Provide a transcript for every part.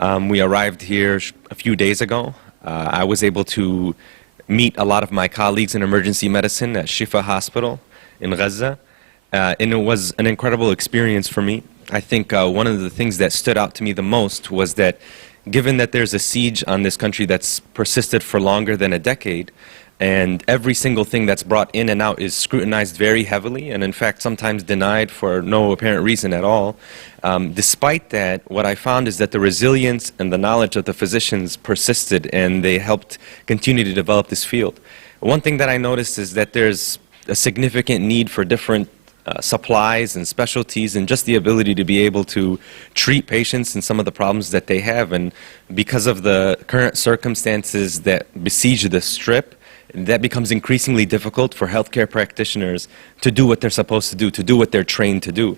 We arrived here a few days ago. I was able to meet a lot of my colleagues in emergency medicine at Shifa Hospital in Gaza, and it was an incredible experience for me. I think one of the things that stood out to me the most was that given that there's a siege on this country that's persisted for longer than a decade, and every single thing that's brought in and out is scrutinized very heavily, and in fact sometimes denied for no apparent reason at all. Despite that, what I found is that the resilience and the knowledge of the physicians persisted, and they helped continue to develop this field. One thing that I noticed is that there's a significant need for different supplies and specialties, and just the ability to be able to treat patients and some of the problems that they have. And because of the current circumstances that besiege the Strip, that becomes increasingly difficult for healthcare practitioners to do what they're supposed to do what they're trained to do.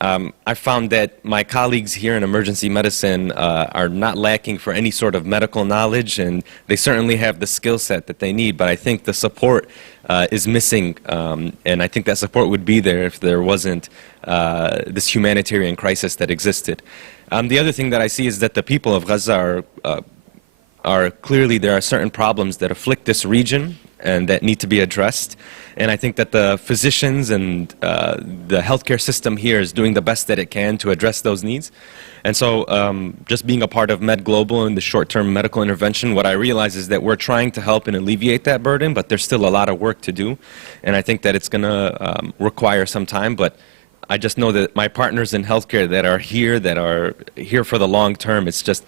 I found that my colleagues here in emergency medicine are not lacking for any sort of medical knowledge, and they certainly have the skill set that they need, but I think the support is missing, and I think that support would be there if there wasn't this humanitarian crisis that existed. The other thing that I see is that the people of Gaza are clearly, there are certain problems that afflict this region and that need to be addressed. And I think that the physicians and the healthcare system here is doing the best that it can to address those needs. And so just being a part of Med Global in the short-term medical intervention, what I realize is that we're trying to help and alleviate that burden, but there's still a lot of work to do. And I think that it's going to require some time, but I just know that my partners in healthcare that are here for the long term, it's just,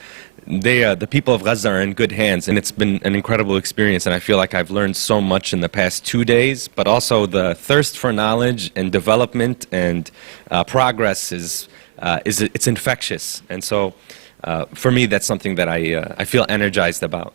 the people of Gaza are in good hands, and it's been an incredible experience, and I feel like I've learned so much in the past 2 days, but also the thirst for knowledge and development and progress it's infectious. And so for me, that's something that I feel energized about.